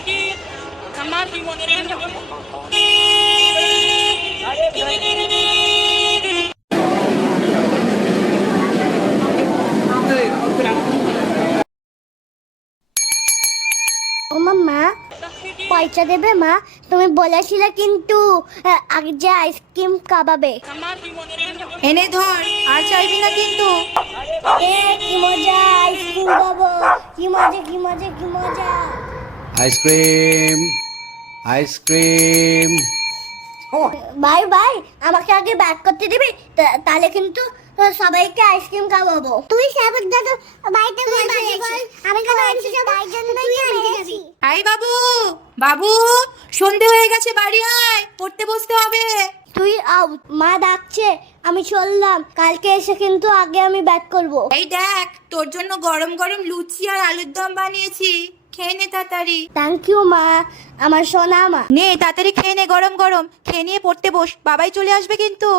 ও মাম্মা, পয়সা দেবে মা? তুমি বলেছিলে কিন্তু আগে যে আইসক্রিম খাওয়াবে। এনে ধর, আর চাইবি না কিন্তু। কি মজা, আইসক্রিম খাবো। কি মজা, কি মজা, কি মজা। Ice cream, ice cream. ভাই ভাই, আমাকে আগে ব্যাক করতে দিবি? তাহলে কিন্তু সবাইকে আইসক্রিম খাওয়াবো। তুই সাবক দাদু বাড়িতে বল, আমি কেন আনছি তাই জন্য তুই আনছি। আই বাবু, বাবু, সন্ধে হয়ে গেছে, বাড়ি আয়, পড়তে বসতে হবে। তুই আউট, মা ডাকছে, আমি চললাম। কালকে এসে কিন্তু আগে আমি ব্যাক করব। এই দেখ, তোর জন্য গরম গরম লুচি আর আলুর দম বানিয়েছি, খেয়ে নে তাড়াতাড়ি। থ্যাংক ইউ মা, আমার সোনা মা। নে তাড়াতাড়ি খেয়ে নে, গরম গরম খেয়ে নিয়ে পড়তে বস, বাবাই চলে আসবে কিন্তু।